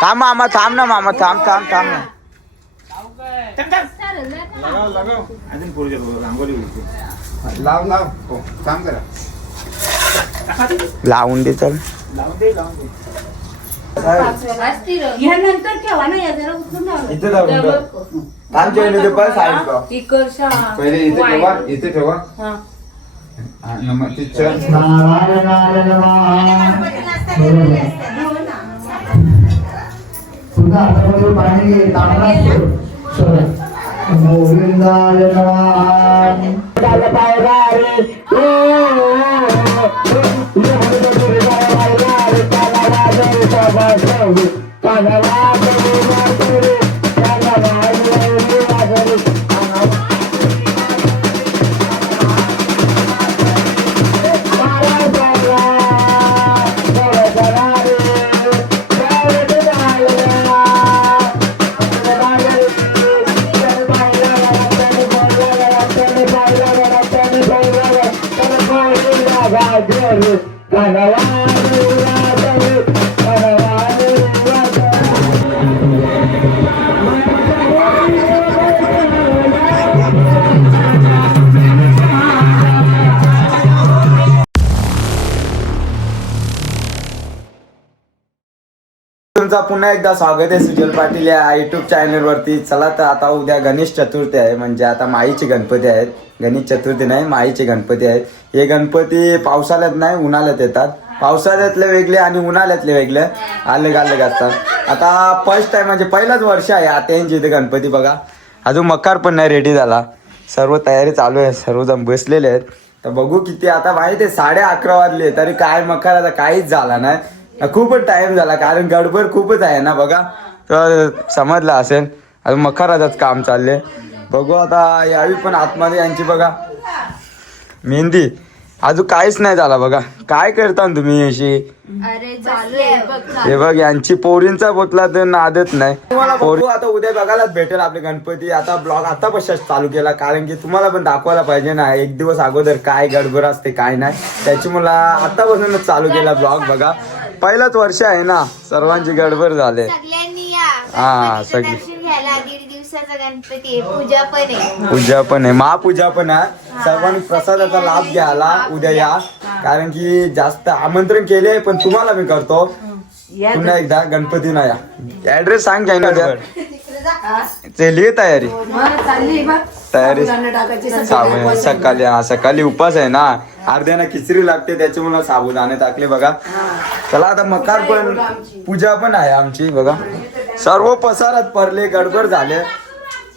थांब मामा थांब ना मामा थांब थांब थांब ना लाव लाव हो काम करा लावून दे चल नंतर ठेवा ना या जरा उचलून इथे लावून काम जेवण पण साईड पहिले इथे ठेवा इथे ठेवा तुमचा पुन्हा एकदा स्वागत आहे सुजल पाटील या युट्यूब चॅनल वरती. चला तर आता उद्या गणेश चतुर्थी आहे, म्हणजे आता माईचे गणपती आहेत. गणेश चतुर्थी नाही, माईचे गणपती आहेत. हे गणपती पावसाळ्यात नाही उन्हाळ्यात येतात. पावसाळ्यातले वेगळे आणि उन्हाळ्यातले वेगळे अलग अलग असतात. आता फर्स्ट टाइम म्हणजे पहिलाच वर्ष आहे आता यांची इथे गणपती. बघा अजून मकार पण नाही रेडी झाला, सर्व तयारी चालू आहे, सर्वजण बसलेले आहेत. तर बघू किती आता माहिती आहे 11:30 वाजले तरी काय मकाराचा काहीच झाला नाही. खूपच टाइम झाला कारण गडबड खूपच आहे ना. बघा तर समजलं असेल अजून मखराचंच काम चालले. बघू आता यावी पण आतमध्ये यांची बघा मेहंदी अजून काहीच नाही झाला. बघा काय करता तुम्ही अशी. हे बघ यांची पोरींचा बोतला तर नादत नाही. पोरी आता उद्या बघायलाच भेटेल आपले गणपती. आता ब्लॉग आता पश्चात चालू केला कारण की तुम्हाला पण दाखवायला पाहिजे ना एक दिवस अगोदर काय गडबड असते काय नाही. त्याची मला आतापासूनच चालू केला ब्लॉग. बघा पहिलाच वर्ष आहे ना, सर्वांची गडबड झाले. हा सगळी गणपती पूजा पण आहे, पूजा पण आहे, महापूजा पण आहे. सर्वांनी प्रसादाचा लाभ घ्यायला उद्या या कारण की जास्त आमंत्रण केले पण तुम्हाला मी करतो पुन्हा एकदा गणपती ना या. ऍड्रेस सांग काय ना तयारी तयारी सकाळी. हा सकाळी उपास आहे ना, अर्ध्याना खिचडी लागते त्याच्यामुळे साबुदाणे टाकले. बघा चला आता मकार पण पूजा पण आहे आमची. बघा सर्व पसारात पडले गडबड झाले.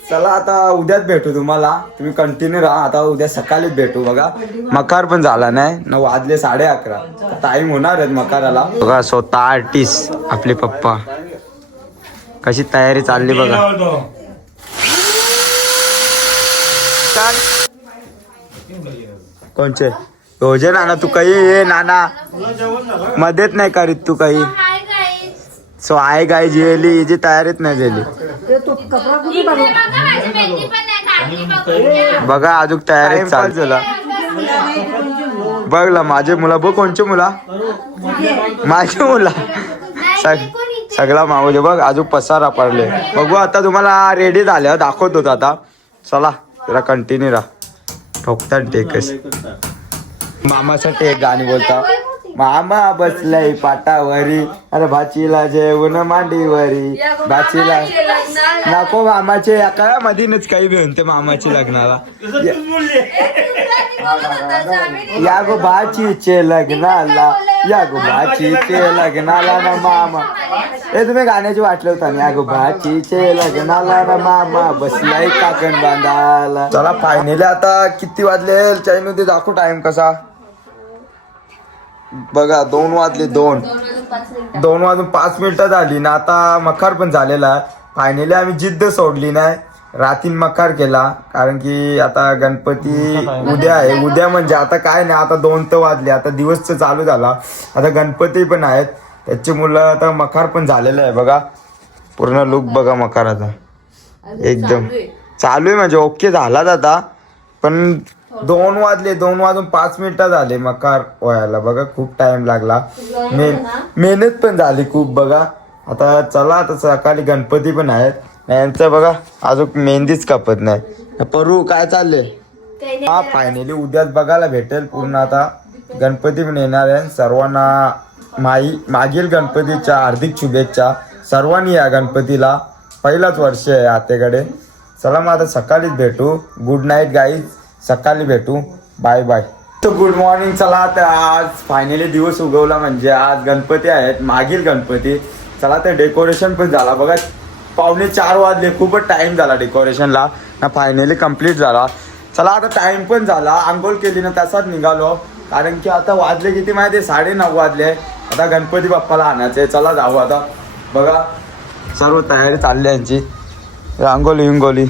चला आता उद्याच भेटू तुम्हाला, तुम्ही कंटिन्यू राहा. आता उद्या सकाळीच भेटू. बघा मकार पण झाला नाही, 9 वाजले 11:30 टाइम होणार आहेत मकाराला. बघा स्वतः आर्टिस्ट आपले पप्पा कशी तयारी चालली बघा. कोणचे योजे नाना तू काही ये नाना मध्येच नाही करीत तू काही. सो आहे काय जेली जी तयारीत नाही झाली. बघा अजून तयारीत चालू झाला. बघला माझे मुला बघ कोणचे मुला माझे मुला सगळा मावले. बघ अजून पसारा पडले. बघू आता तुम्हाला रेडी झाल्या दाखवतो आता. चला जरा कंटिन्यू राहा. ठोकतात टेकस मामासाठी एक गाणी बोलता. मामा बसलाय पाटावरी अरे भाचीला जेवण मांडीवरी. भाचीला नको मामाचे एका मधीनच काही भेटून ते मामाची लग्नाला या गो भाचीचे लग्नाला या गो भाचीचे लग्नाला ना मामा. हे तुम्ही गाण्याची वाटलं होता ना या गो भाचीचे लग्नाला ना मामा बसलाय काकण बांधाला. चला फायनली आता किती वाजले चायनू दाखवू टाइम कसा. बघा 2 वाजले 2 वाजून 5 मिनिटं झाली ना. आता मकार पण झालेला आहे. फायनली आम्ही जिद्द सोडली नाही, रात्री मकार केला कारण की आता गणपती उद्या आहे. उद्या म्हणजे आता काय नाही, आता 2 तर वाजले, आता दिवस तर चालू झाला, आता गणपती पण आहेत त्याची मुलं. आता मकार पण झालेलं आहे. बघा पूर्ण लुक बघा मकाराचा एकदम चालू आहे म्हणजे ओके झाला आता. पण 2 वाजले 2 वाजून 5 मिनिटं झाले मकार व्हायला. बघा खूप टाइम लागला, मेहनत पण झाली खूप. बघा आता चला आता सकाळी गणपती पण आहेत यांचं बघा अजून मेहंदीच कापत नाही. परू काय चालले? हा फायनली उद्याच बघायला भेटेल पूर्ण. आता गणपती पण येणार आहे. सर्वांना मागील गणपतीच्या हार्दिक शुभेच्छा. सर्वांनी या गणपतीला पहिलाच वर्ष आहे आतेकडे. चला मग आता सकाळीच भेटू. गुड नाईट गाईज, सकाळी भेटू. Bye bye. तर गुड मॉर्निंग. चला तर आज फायनली दिवस उगवला म्हणजे आज गणपती आहेत मागील गणपती. चला तर डेकोरेशन पण झाला बघा. 3:45 वाजले, खूपच टाइम झाला डेकोरेशनला ना. फायनली कम्प्लीट झाला. चला आता टाइम पण झाला, आंघोळ केली ना तसाच निघालो. कारण की आता वाजले किती माहिती आहे, 9:30 वाजले. आता गणपती बाप्पाला आणायचे. चला जाऊ आता. बघा सर्व तयारी चालली यांची, रांगोली विंगोली.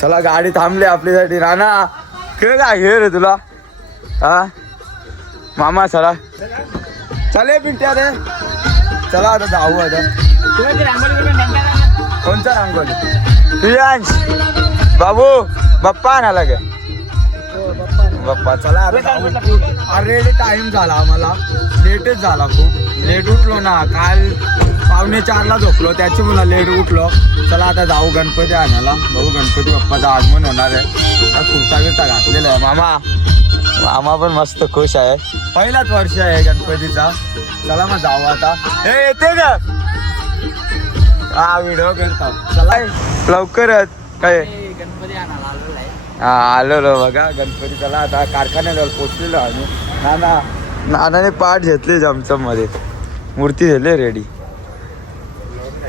चला गाडी थांबली आपल्यासाठी. राणा खेळ काय खेळ रे तुला हा मामा. चला चले पिंट्या रे. चला आता जाऊ. आता कोणता रांगोली? प्रियांश बाबू बाप्पा आणायला गे बाप्पा. चला अरे टाइम झाला आम्हाला, लेटच झाला खूप. लेट उठलो ना काल 3:45ला झोपलो, त्याची मुला लेट उठलो. चला आता जाऊ गणपती आणायला. बघू गणपती बाप्पाचं आगमन होणार आहे. कुर्ता बिर्ता घातलेला आहे. मामा पण मस्त खुश आहे. पहिलाच वर्ष आहे गणपतीचा. चला मग जाऊ आता. हे येते का हा व्हिडिओ करता. चला लवकरच काय गणपती आणायला आलेला आहे. हा आलो बघा गणपती. चला आता कारखान्याजवळ पोचलेलो आम्ही. नानाने पाठ घेतले जमचम मध्ये, मूर्ती झाली रेडी.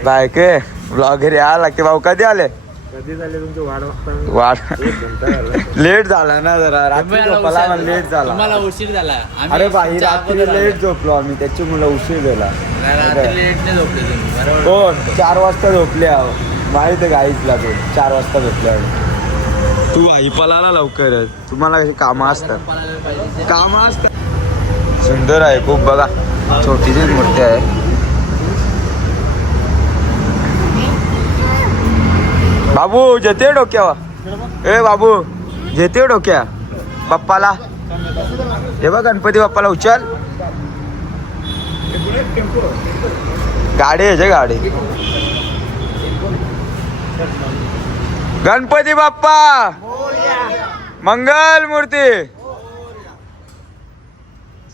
बायके ब्लॉगर यायला लागते. भाऊ कधी आले? कधी झाले तुमची वाढ बघता? वाट लेट झाला ना जरा. रात्री झोपायला लेट झाला. तुम्हाला उशीर झाला. अरे बाई रात्री लेट झोपलो आम्ही, त्याची मुलं उशीर झाला. रात्री लेट नाही झोपले तुम्ही बरोबर. हो 4 वाजता झोपले माहित आहे गाईतला. तो 4 वाजता झोपल्या. तू आई पलाला लवकर, तुम्हाला कामं असतात. कामं असतात. सुंदर आहे खूप बघा. छोटीशीच मूर्ती आहे. बाबू जेते डोक्यावर. ए बाबू जेते डोक्या बाप्पाला. हे बघ गणपती बाप्पाला उचल. गाडी आहे गाडी. गणपती बाप्पा मंगल मूर्ती.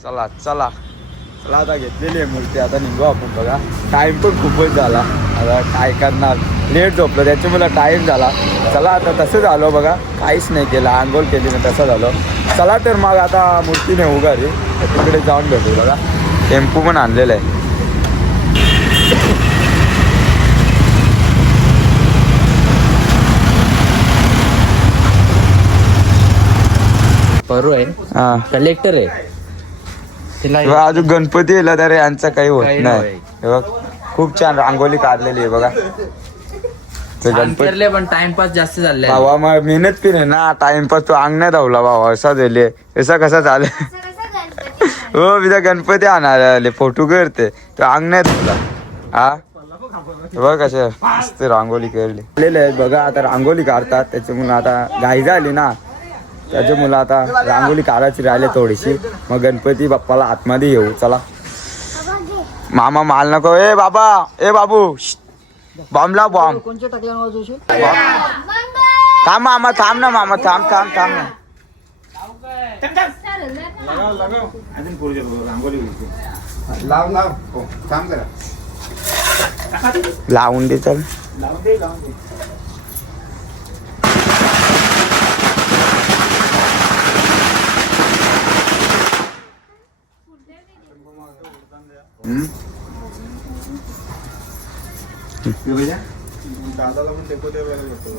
चला चला चला आता घेतलेली आहे मूर्ती. आता निघू आपण. बघा टाइम पण खूपच झाला. आता काय करणार, लेट झोपलं त्याच्या मला टाइम झाला. चला आता तसं झालं बघा. काहीच नाही केलं, आंघोळ केली ना तसं झालं. चला तर मग आता मूर्ती नाही उगारी तिकडे जाऊन भेटू. बघा टेम्पो पण आणलेलं आहे. परू आहे, हा कलेक्टर आहे. तेव्हा अजून गणपती येला तर यांचा काही होत नाही. तेव्हा खूप छान रांगोली काढलेली आहे बघा. ते गणपती पण टाइमपास जास्त झाले. बाबा मग मेहनत पण आहे ना. टाइमपास तो अंग नाही धावला बाबा. असा झाले असा कसा चाले. हो विधा गणपती आणायला फोटो करते तो अंग नाही धावला. हा बघ कशा मस्त रांगोली काढली आलेले आहेत बघा. आता रांगोली काढतात त्याच्यामुळे आता घाई झाली ना, त्याच्यामुळे आता रांगोली काढायची राहिली थोडीशी. मग गणपती बाप्पाला आतमध्ये येऊ. चला मामा माल नको. ए बाबा ए बाबू बॉम्बला बॉम्ब. थांब मामा थांब ना. मामा थांब थांब थांब ना. लाव लाव हो, थांब जरा. लावून दे चल. दादाला पण टेको द्यायला भेटतो.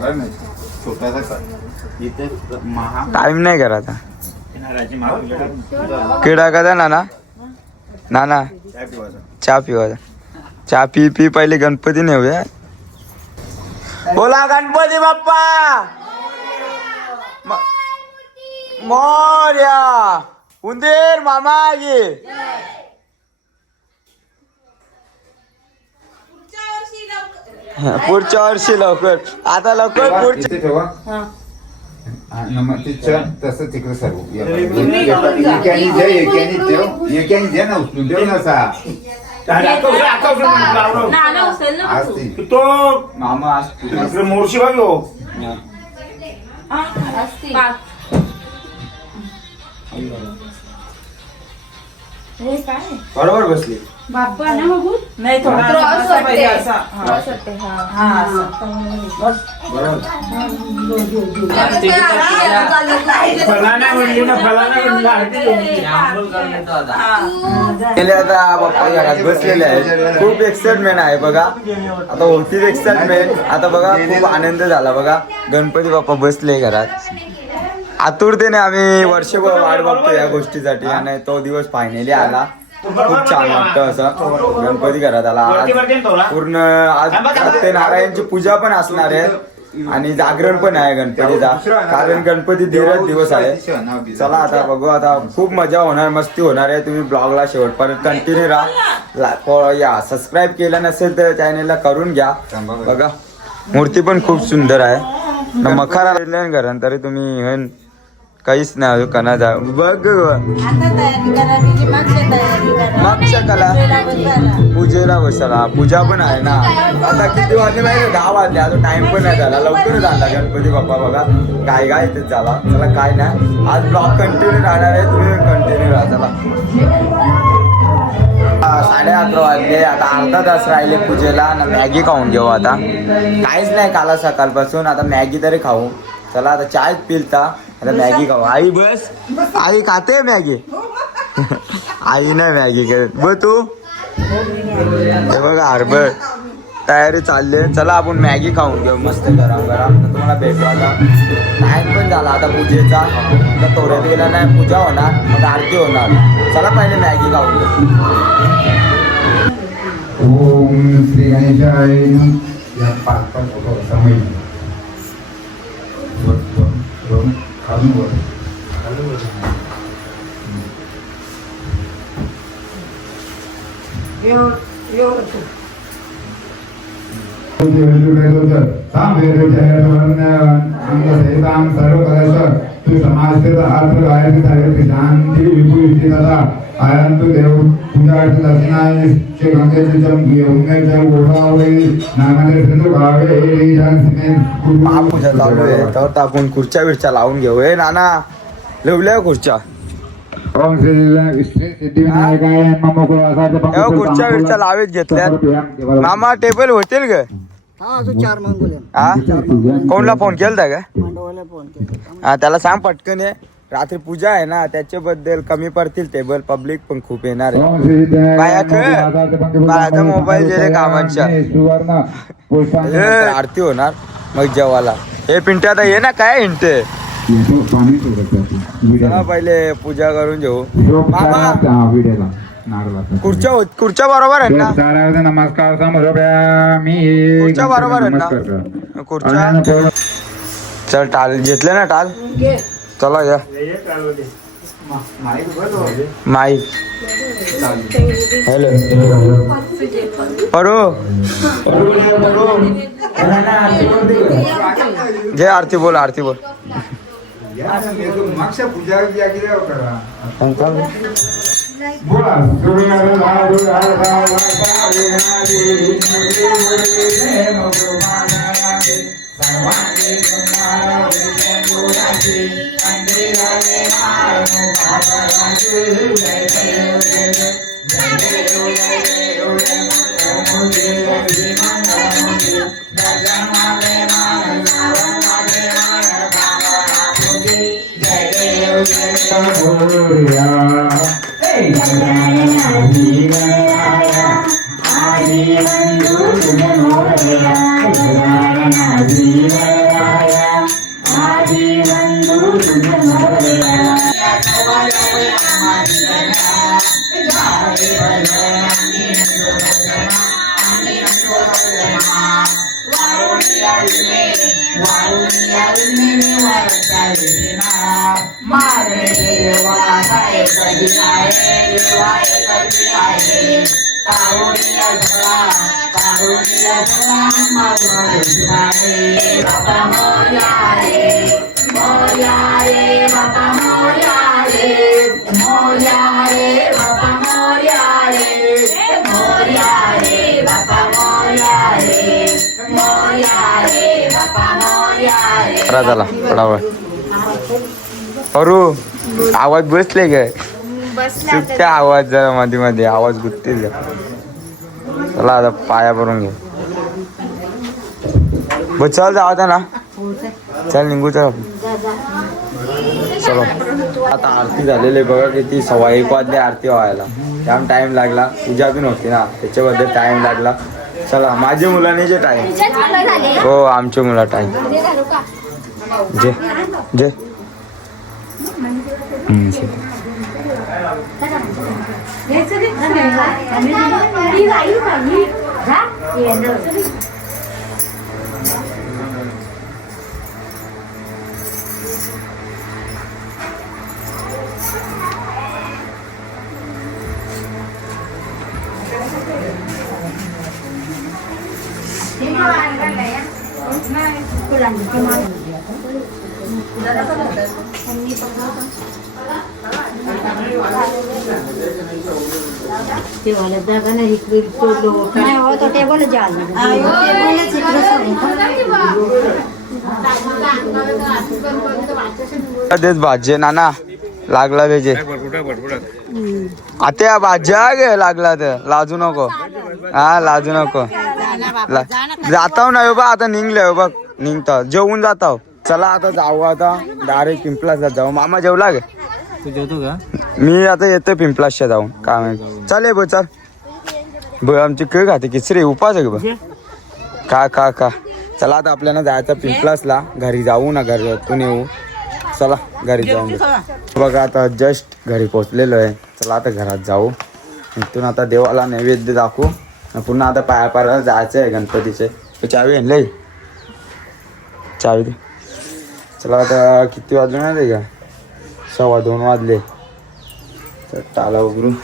काय नाही छोटासा कर इथे टाइम नाही करायचा. किडा कदा नाना नाना चहा पिवायचा. चहा पी पहिले गणपती नेऊया. बोला गणपती बाप्पा मोरया. उंदीर मामा गे. पुढच्या वर्षी लवकर आता लवकर पुढच्या इथे ठेवा हा. तसं तिकडे सर्व एकाने द्या एकाने ठेव एकाने द्या ना उचलून देऊ ना सा नाना उचल ना आज तू. ती तो मामा असतो मोर्शी बघ हो. हा, असती. हे काय बरोबर बसली बाप्पा ना बघू नाही थोडा क्रॉस असा पाहिजे वाटते. असा. क्रॉस वाटते, हा. हा, असं. बरोबर फलाना म्हणली ना फलाना म्हणलं आरती केली. आंघोळ करणे तो आता. गेले आता बाप्पा घरात बसलेले आहेत खूप एक्साइटमेंट आहे बघा आता होतीच एक्साइटमेंट आता बघा खूप आनंद झाला बघा गणपती बाप्पा बसले घरात आतुरतेने आम्ही वर्षभर वाट बघतो या गोष्टीसाठी आणि तो दिवस फायनली आला खूप छान वाटतं असं गणपती घरात आला आज पूर्ण आज सत्यनारायणची पूजा पण असणार आहे आणि जागरण पण आहे गणपतीचा कारण गणपती 1.5 दिवस आहे चला आता बघू आता खूप मजा होणार मस्ती होणार आहे तुम्ही ब्लॉगला शेवटपर्यंत कंटिन्यू राहा या सबस्क्राईब केलं नसेल तर चॅनेलला करून घ्या बघा मूर्ती पण खूप सुंदर आहे मखारा घरात तरी तुम्ही काहीच नाही कना जा बघ मागच्या कला पूजेला बसला पूजा पण आहे ना आता किती वाजले माहिती 10 वाजले आता टाइम पण नाही झाला लवकर झाला गणपती बाप्पा बघा काय इथेच झाला चला काय नाही आज ब्लॉग कंटिन्यू राहणार आहे तुम्ही कंटिन्यू राहा चला 11:30 वाजले आता अर्धा तास राहिले पूजेला ना मॅगी खाऊन घेऊ आता काहीच नाही काला सकाळपासून आता मॅगी तरी खाऊ चला आता चाय पिलता आता मॅगी खाऊ आई बस आई खाते मॅगी आई नाही मॅगी करत ब तू हे बघा हरभर तयारी चालली आहे चला आपण मॅगी खाऊन घेऊ मस्त गरम गरम तर तुम्हाला भेटू आता टाइम पण झाला आता पूजेचा तर थोड्यात गेला नाही पूजा होणार मग आरती होणार चला पहिले मॅगी खाऊन घेऊ ओम श्री गणेशाय या 5 फोटो समय खालून वर तू समाजस्थित अर्थ गायत्री साहित्य शांती विपुल इष्टिकता आयंतु देव पूजा दर्शनाय श्री गंगेचे जम उन्नय जल गोदावरी नागाने सिंधू गावे जन सिमेंट महापूजा चालू आहे तर आपण खुर्च्या बिरच्या लावून घेऊ हे नाना लवल्या खुर्च्या ओम श्री सिद्धिविनायकाय नमो कुलासाचे खुर्च्या बिरच्या लावेत घेतल्यात मामा टेबल होतील ग हा कोणला फोन केलता का हा त्याला सांग पटकन ये रात्री पूजा आहे ना त्याच्याबद्दल कमी पडतील टेबल पब्लिक पण खूप येणार आहे बायाचा मोबाईल गेले कामांच्या आरती होणार मग जेवायला हे पिंट्या आता ये ना काय हिंटे चला पहिले पूजा करून घेऊ मामा खुर्च्या बरोबर आहे ना नमस्कार खुर्च्या बरोबर आहे ना खुर्च्या चल टाल घेतले ना टाल चला या माईक हॅलो परो घे आरती बोल आरती बोल मागच्या पूजा झाला पडावं अरू आवाज बसले काय चुकत्या आवाज जरा मध्ये मध्ये आवाज गुंततील चला आता पाया भरून घे बस चल जाऊ आता ना चल निघू चल चलो आता आरती झालेली बघा किती 1:15 वाजले आरती व्हायला त्यामुळे टाइम लागला पूजा बी नव्हती ना त्याच्याबद्दल टाइम लागला चला माझ्या मुलाने जे टाइम हो आमच्या मुला टाइम जे जे तेच भाज्य नाना लागला त्याचे आता भाज्या गे लागला तर लाजू नको हा लाजू नको जाताव ना बा आता निघले बघ निघतो जेवून जाताव चला आता जाऊ आता डायरेक्ट पिंपलासला जाऊ मामा जेवला गे तू जेवतो का मी आता येतो पिंपलासच्या जाऊन काय माहिती चालेल बघ चल बघ आमची केळ खाते किचरे उपास आहे बघ का चला आता आपल्याला जायचं पिंपलासला घरी जाऊ ना घरातून येऊ चला घरी जाऊन बघा आता जस्ट घरी पोचलेलो आहे चला आता घरात जाऊ इथून आता देवाला नैवेद्य दाखवू पुन्हा आता पाया पायाला जायचं आहे गणपतीचे चावी आणले चावी दे चला आता किती वाजले नाही ते का 2:15 वाजले तर टाला उघडून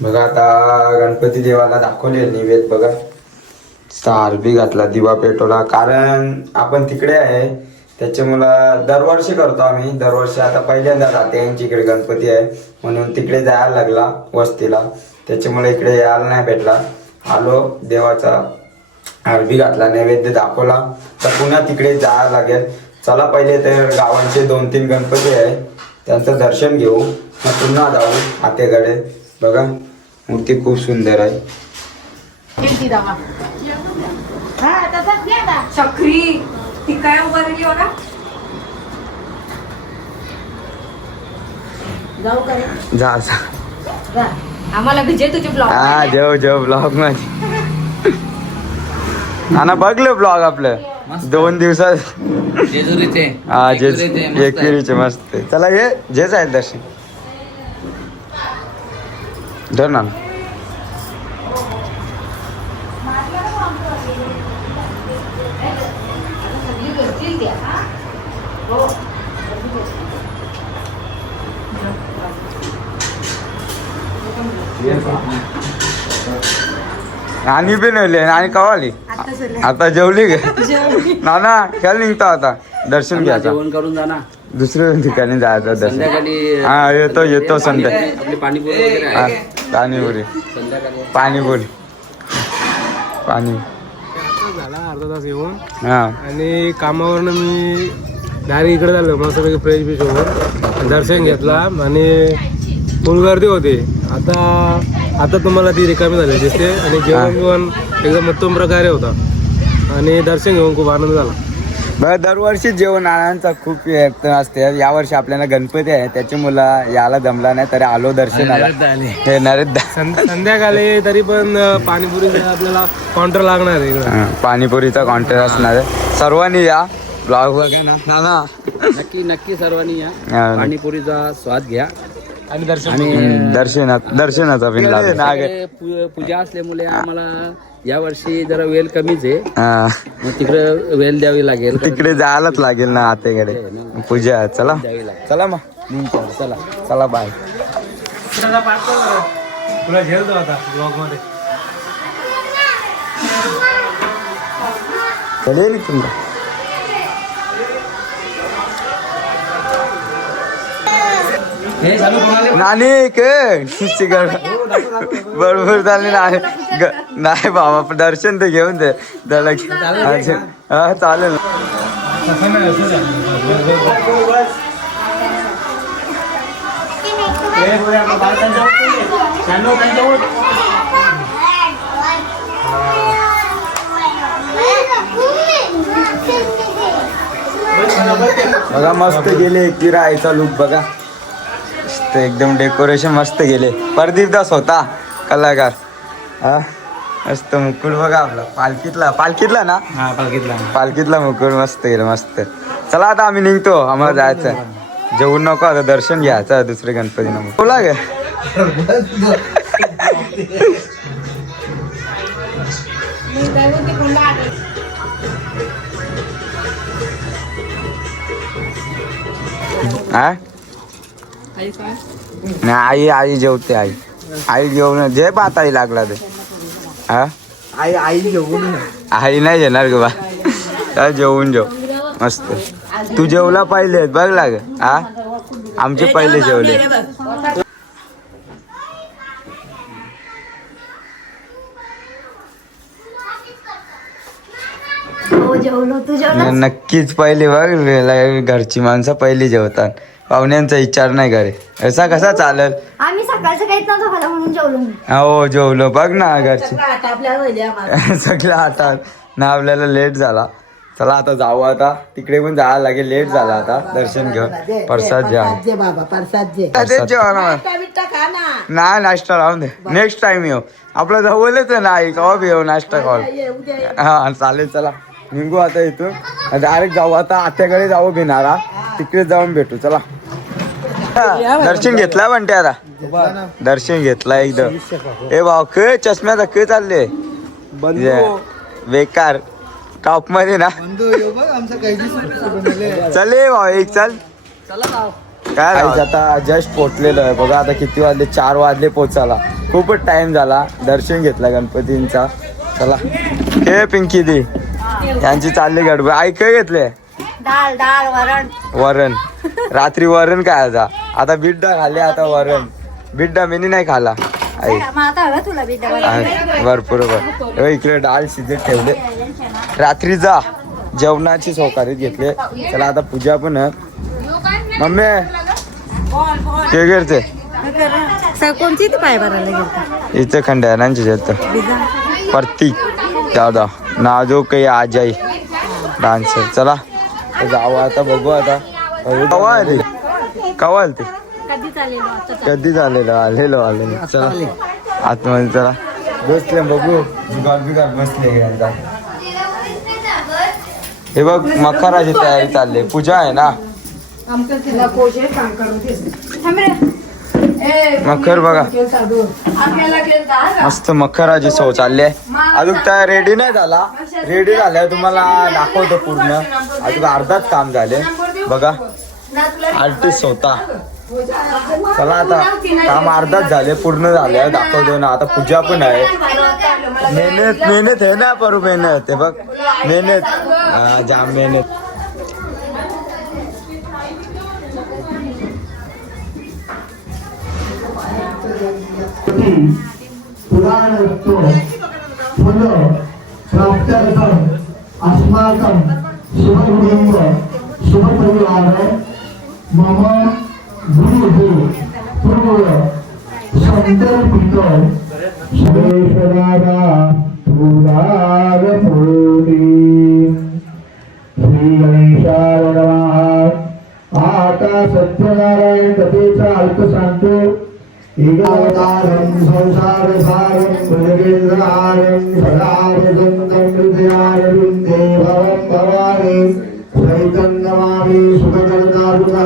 बघा आता गणपती देवाला दाखवले नैवेद्य बघा स्टार बी घातला दिवा पेटवला कारण आपण तिकडे आहे त्याच्यामुळं दरवर्षी करतो आम्ही दरवर्षी आता पहिल्यांदा राहते यांची इकडे गणपती आहे म्हणून तिकडे जायला लागला वस्तीला त्याच्यामुळे इकडे यायला नाही भेटला आलो देवाचा आरबी घातला नैवेद्य दाखवला तर पुन्हा तिकडे जायला लागेल चला पहिले तर गावांचे 2-3 गणपती आहे त्यांचं दर्शन घेऊ मग पुन्हा जाऊ आतेकडे बघा मूर्ती खूप सुंदर आहे चक्री ती काय उभारली बघा जाऊ करे जा आम्हाला विजय तुझे ब्लॉग हा जेव ब्लॉग माझी ना बघलं ब्लॉग आपलं 2 दिवसात जेजुरीचे हा एकविरीचे मस्त चला हे जेच आहे दर्शन धर ना आणि बी नवले आणि कवाली आता जेवली गे ना खेळ निघतो आता दर्शन घ्यायचं जेवण करून जा ना दुसऱ्या ठिकाणी जायचं दर्शन संध्याकाळी हा येतो संध्याकाळी आपली पाणीपुरी वगैरे हा आहे पाणीपुरी संध्याकाळी पाणीपुरी पाणी झाला अर्धा तास येऊन हा आणि कामावरनं मी डायरेक्ट इकडे झालो मस्तपैकी फ्रेश बीच होऊन दर्शन घेतला आणि फुल गर्दी होती आता तुम्हाला ती रिकामी झाली दिसते आणि जेवण बिवण एकदम उत्तम प्रकारे होता आणि दर्शन घेऊन खूप आनंद झाला बरं दरवर्षी जेवण आणायचा खूप असते यावर्षी आपल्याला गणपती आहे त्याची मुलं याला जमला नाही तरी आलो दर्शनाला हे नरेंद्र संध्याकाळी तरी पण पाणीपुरीचा आपल्याला काउंटर लागणार आहे इकडं पाणीपुरीचा काउंटर असणार आहे सर्वांनी या ब्लॉग बघा ना नक्की सर्वांनी या हा. पाणीपुरीचा स्वाद घ्या आणि दर्शन आणि दर्शनाचा पिन आमच्याकडे पूजा असल्यामुळे आम्हाला या वर्षी जरा वेळ कमीच आहे मग तिकडे वेळ द्यावी लागेल तिकडे जायलाच लागेल ना आतेकडे पूजा चला द्यावी लागेल चला मग चला बाय तुला झेलतो आता ब्लॉग मध्ये. चलेल तुला नानी बरोबर झाले नाही बाबा दर्शन तर घेऊन दे हा चालेल. बघा मस्त गेले की राहायचा लुक बघा मस्त एकदम डेकोरेशन मस्त गेले. प्रदीप दास होता कलाकार. हा मस्त मुकुट बघा आपला पालखीतला ना. हा पालखीतला मुकुट मस्त गेलं मस्त. चला आता आम्ही निघतो आम्हाला जायचं. जेवून नको आता दर्शन घ्यायचं दुसरे गणपती नको बोला गे. नाही आई जेवते आई जेवण जे पात आई लागला ते. हा आई जेवून आई नाही जेवणार ग बा जेवून जेव मस्त. तू जेवला पहिले बघ लाग. हा आमचे पहिले जेवले. नक्कीच पहिले बघ घरची माणसं पहिली जेवतात. पाहुण्यांचा विचार नाही करे. असा कसा चालेल. आम्ही सकाळचं काहीच नव्हतं खाला म्हणून जेवलो. हो जेवलो बघ ना घरची सगळं आटात ना आपल्याला लेट झाला. चला आता जाऊ आता तिकडे पण जायला लागेल. लेट झाला आता दर्शन घेऊन प्रसाद घ्या. नाही नाश्ता राहून दे नेक्स्ट टाइम येऊ. आपलं जवळच आहे नाही कवा बी येऊ नाश्ता कॉल. हा चालेल चला निघू आता इथून डायरेक्ट जाऊ आता आत्याकडे जाऊ भिनारा तिकडे जाऊन भेटू. चला दर्शन घेतला म्हणते आता दर्शन घेतला एकदम. ए भाऊ क चष्म्याचा क चालले बेकार टॉप मध्ये ना. चले भाऊ एक चल काय आता जस्ट पोचलेलो आहे बघा. आता किती वाजले 4 वाजले पोचायला. खूपच टाइम झाला. दर्शन घेतला गणपतींचा. चला हे पिंकी दी यांची चालली गडबड. आई काय घेतले डाळ डाळ वरण वरण. रात्री वरण काय आता बिड्डा खाल्ले. आता वरण बिड्डा मिनी नाही खाला आई तुला भरपूर इकडे डाळ शिजत ठेवले. रात्री जा जेवणाची सौकारीत घेतले. चला आता पूजा पण मम्मी ते करते कोणती पाय भरायला गेलता इथे खंड्यानांची येत प्रतीक दादा नाजो काही आजाई डान्सर. चला जाऊ आता बघू आता कवा आहे ते कवा आले ते कधी झालेलं आलेलो. चला आतमध्ये चला बसले बघू बिगार बसले. हे बघ मखराची तयारी चालली. पूजा आहे ना मखर बघा मस्त मखराची सव चालली आहे. अजून त्या रेडी नाही झाला. रेडी झाल्या तुम्हाला दाखवतो पूर्ण. अजून अर्धाच काम झाले बघा. आर्टिस्ट होता. चला आता काम अर्धाच झाले पूर्ण झाले दाखवतो ना. आता पूजा पण आहे. मेहनत आहे ना पर मेहनत आहे बघ मेहनत जाम मेहनत. पुराणस्तु फल प्राप्त्यर्थम अस्माकं शुभकुटुंब शुभपरिवार मम गुरुः पूर्व संकल्पित सुरेशदादा पुरारपूर्ति श्री गणेशाय नमः. आता सत्यनारायण कथेचा अल्पसांगतो. एकावतारं संसारसारं भुजगेन्द्रहारं सदावसन्तं हृदयारविन्दे भवं भवानि सहितं नमामि सुखकर्तारुकारिकारि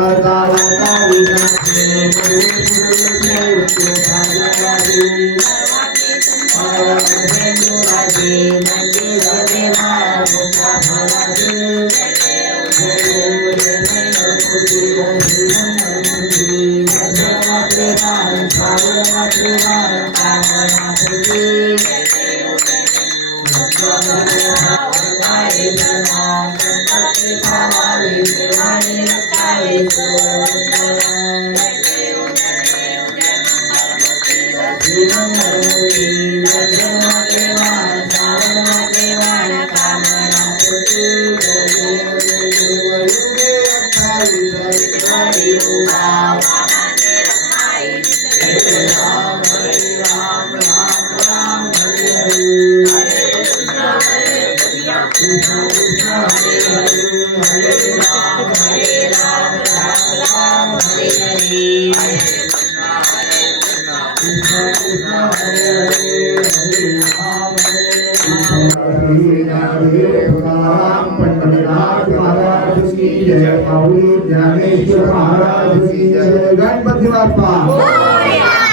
ज्ञानेश्वर महाराज की जय. गणपती बाप्पा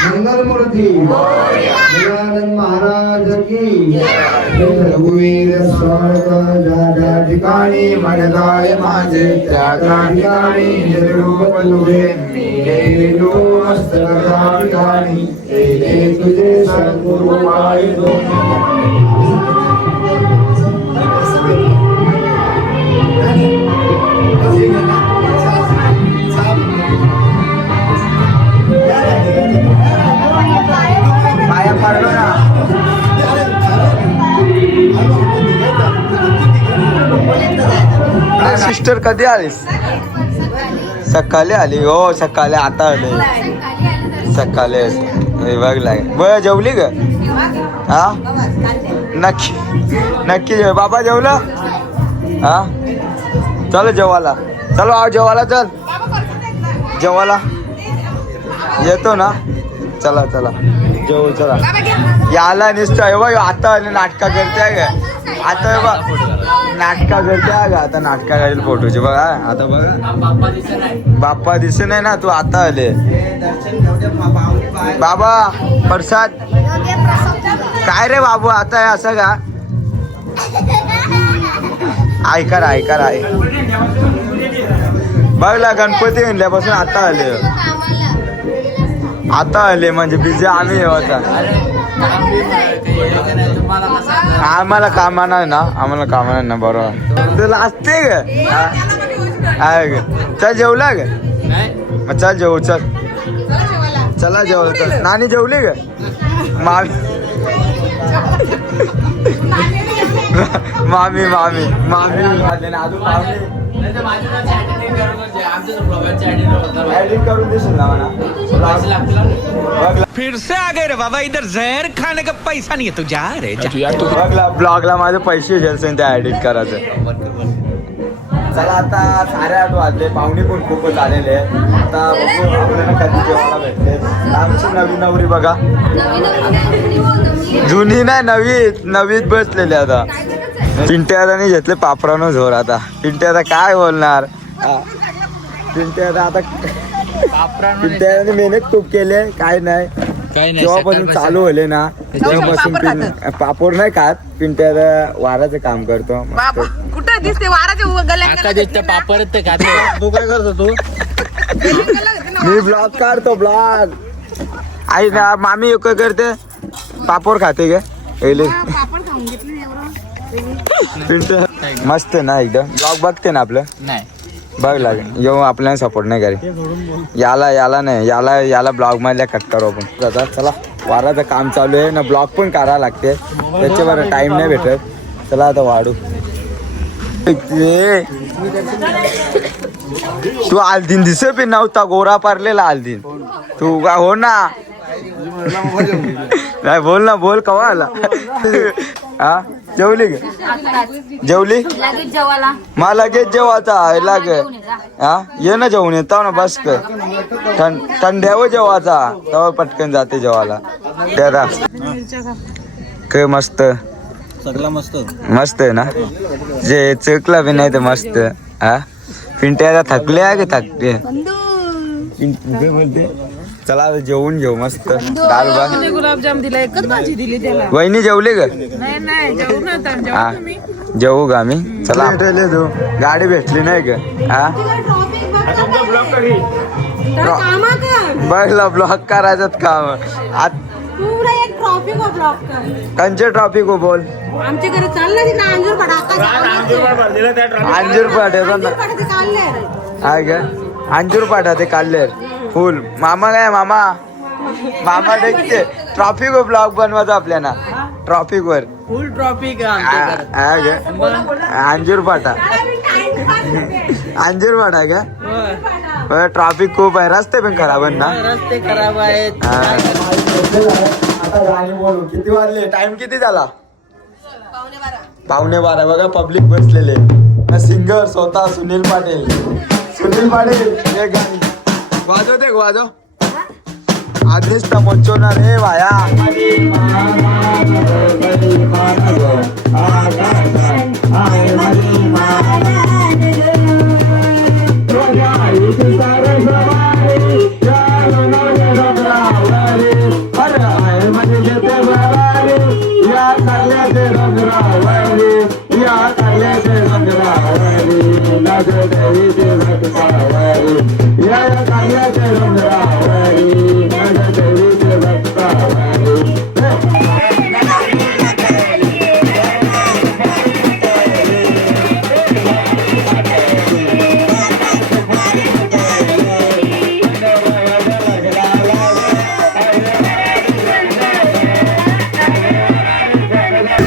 मंगलमूर्ती गजानन महाराज की रघुवीर स्वर्ग ज्या ठिकाणी मनदाय माझे त्या ठिकाणी निर्रूप तुझे गेलो मस्तका ठिकाणी तुझे सद्गुरु पाहिलो. पाया पडलो ना. सिस्टर कधी आलीस? सकाळी आली. हो सकाळी आता आले सकाळी. बघ लागे जेवली ग? हा नक्की जेव. बाबा जेवलं? हा चल जेवायला. चलो आव जेवायला. चल जेवायला येतो ना. चला जेवू. चला याला निसतं बघ. आता आले नाटका करते ग. आता बघ नाटका करते ग. आता नाटका करेल फोटोची बघा. आता बघा बाप्पा दिसे नाही ना. तू आता आले. बाबा प्रसाद काय रे बाबू आता आहे असं का? ऐका बघला गणपती आणल्यापासून आता आले म्हणजे बिझी आम्ही येवाचा. आम्हाला कामाना ना बरोबर तुला असते ग. चल जेवला ग. चल जेवू. चला जेवलं. चल नानी जेवली ग? मामी एडिट करून देशील ना मला? फिर से आ गए रे बाबा. इधर जहर खाने का पैसा नहीं है. तू जा रे जा. ब्लॉगला माझे पैसे घ्यायचे त्या एडिट करायचं. चला आता 8:30 वाजले. पाहुणे पण खूपच आलेले. आता बघू आपल्याला कधी जेवायला भेटते. आमची नवी नवरी बघा. जुनी नाही नवीत बसलेली. आता पिंट्याने घेतले पापरानं झोर. आता पिंट्या काय बोलणार? पिंट्याने मेहनत खूप केले. काय नाही जेव्हापासून चालू होले ना तेव्हापासून पापड नाही खात. पिंट्या वाराचं काम करतो. कुठं दिसते वाराच्या पापड तू काय करतो? तू मी ब्लॉग काढतो. ब्लॉग आई ना मामी काय करते? पापड खाते गे. मस्त ना एकदम. ब्लॉग बघते ना आपलं? नाही बघ लागेल येऊ. आपल्याला सपोर्ट नाही करी. याला ब्लॉग मधल्या कट करू आपण. आता चला वाराचं काम चालू आहे ना. ब्लॉग पण करावं लागते त्याच्यावर टाइम नाही भेटत. चला आता वाढू. तू आलदीन दिसे पण नव्हता. गोरा पारलेला आलदीन. तू का हो ना. नाही बोल कवा आला? हा जेवली ग? जेवली? मला लगेच जेवायचा लाग. हा ये ना जेवून येतो ना. बस थंड्यावर जेवायचा तेव्हा पटकन जाते जेवायला. त्याला काय मस्त सगळं मस्त आहे ना. जे चकला बी नाही तर मस्त. हा पिंट्याला थकले बोलते. चला जेवून घेऊ मस्त. दाल भात गुलाबजाम दिला. एकच भाजी दिली त्याला. वहिनी जेवली ग? नाही जेवू ना. हा जेवू गा मी. चला तू गाडी भेटली नाही ग? हा बघला ब्लॉक करायचं काम. ट्रॉफिक हो ब्लॉक कर कंचे ट्रॉफिक हो बोल आमच्या घरी चाललं तिकडे अंजूर पाडा अंजूर पाट्याचा ना चाललंय हाय का अंजूर पाटा ते काढले फुल मामा काय मामा मामा देखते ट्रॉफिक वर ब्लॉग बनवायचा आपल्याला traffic were full traffic Anjur पाटा अंजूर पाटा का ट्रॉफिक खूप आहे रस्ते पण खराब आहेत ना रस्ते खराब आहेत आता गाणी बोलू किती वाजले टाइम किती झाला 11:15 बघा पब्लिक बसलेले सिंगर स्वतः सुनील पाटील हे गाणी वाजवते वाजव आधीच तमोचवणार रे भाया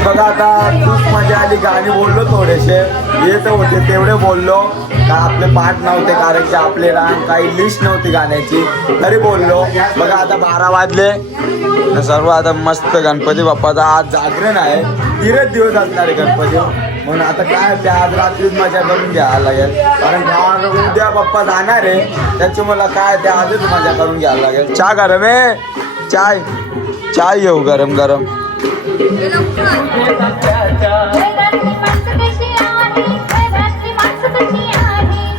बघा आता खूप मजा आली गाणी बोललो थोडेसे येत होते तेवढे बोललो का आपले पाठ नव्हते कारण की आपले रान काही लिस्ट नव्हती गाण्याची तरी बोललो बघा आता 12 वाजले सर्व आता मस्त गणपती बाप्पाचा आज जागरण आहे 3 दिवस असणार आहे गणपती म्हणून आता काय ते आज रात्रीच मजा करून घ्यायला लागेल कारण उद्या बाप्पा जाणार आहे त्याची मला काय ते आजच मजा करून घ्यायला लागेल चहा गरम आहे चाय येऊ गरम गरम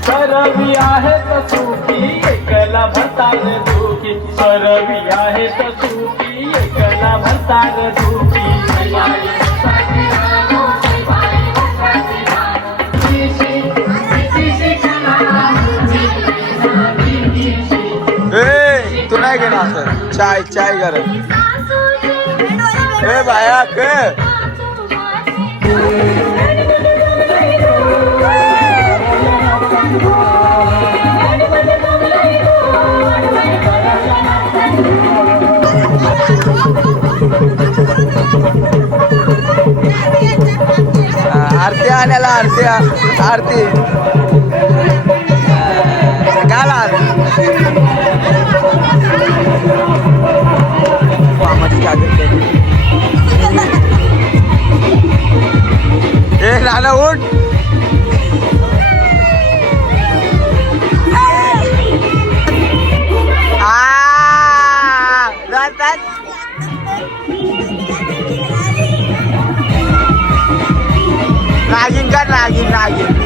सरवी आहे तसुकी एकला भरताग दुखी सरवी आहे तसुकी एकला भरताग दुखी तू नाही घेणार असं चाय गरम ए बाया के आरती आणायला आरती गाला ए नाना उठ नागिन का नागिन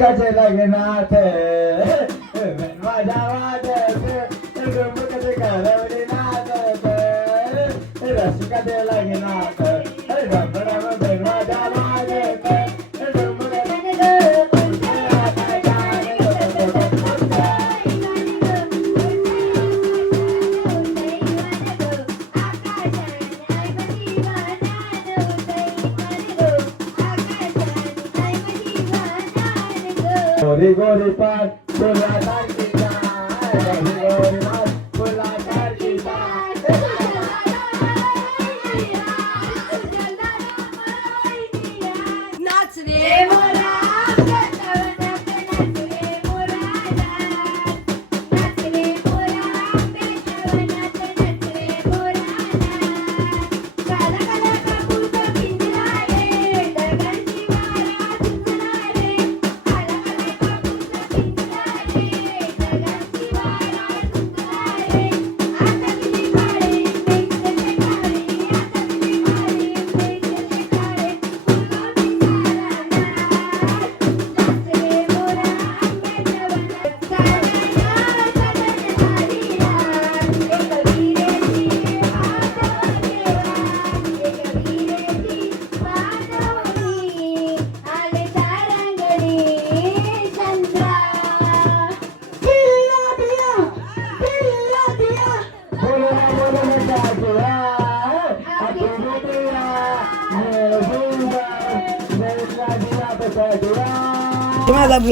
रसिकाचे लग्नात माझ्या वाड्यात डुमकते करवली नाचत रसिकाचे लग्नात डमडम माझ्या वाड्यात गोरी गोरी पाठ तुला सारखीचा गोरी गोरी पाठ तुला सारखीचा नाच रे मोरा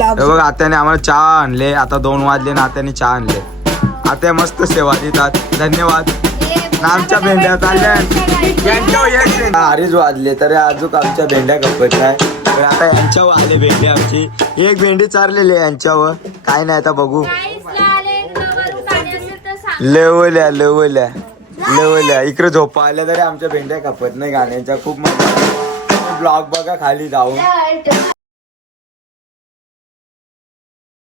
हे बघ आत्याने आम्हाला चहा आणले. आता 2 वाजले ना आत्याने चहा आणले. आत्या मस्त सेवा देतात. धन्यवाद. आमच्या भेंड्या चालल्या 2:30 वाजले तरी अजून आमच्या भेंड्या गप्पत नाही. तर आता यांच्यावर आले भेंडी आमची. एक भेंडी चारलेली आहे यांच्यावर. काय नाही आता बघू. लेवल्या लेवल्या लेवल्या इकडे झोपा आल्या तरी आमच्या भेंड्या खपत नाही. गाण्यांच्या खूप मजा. ब्लॉग बघा खाली जाऊन.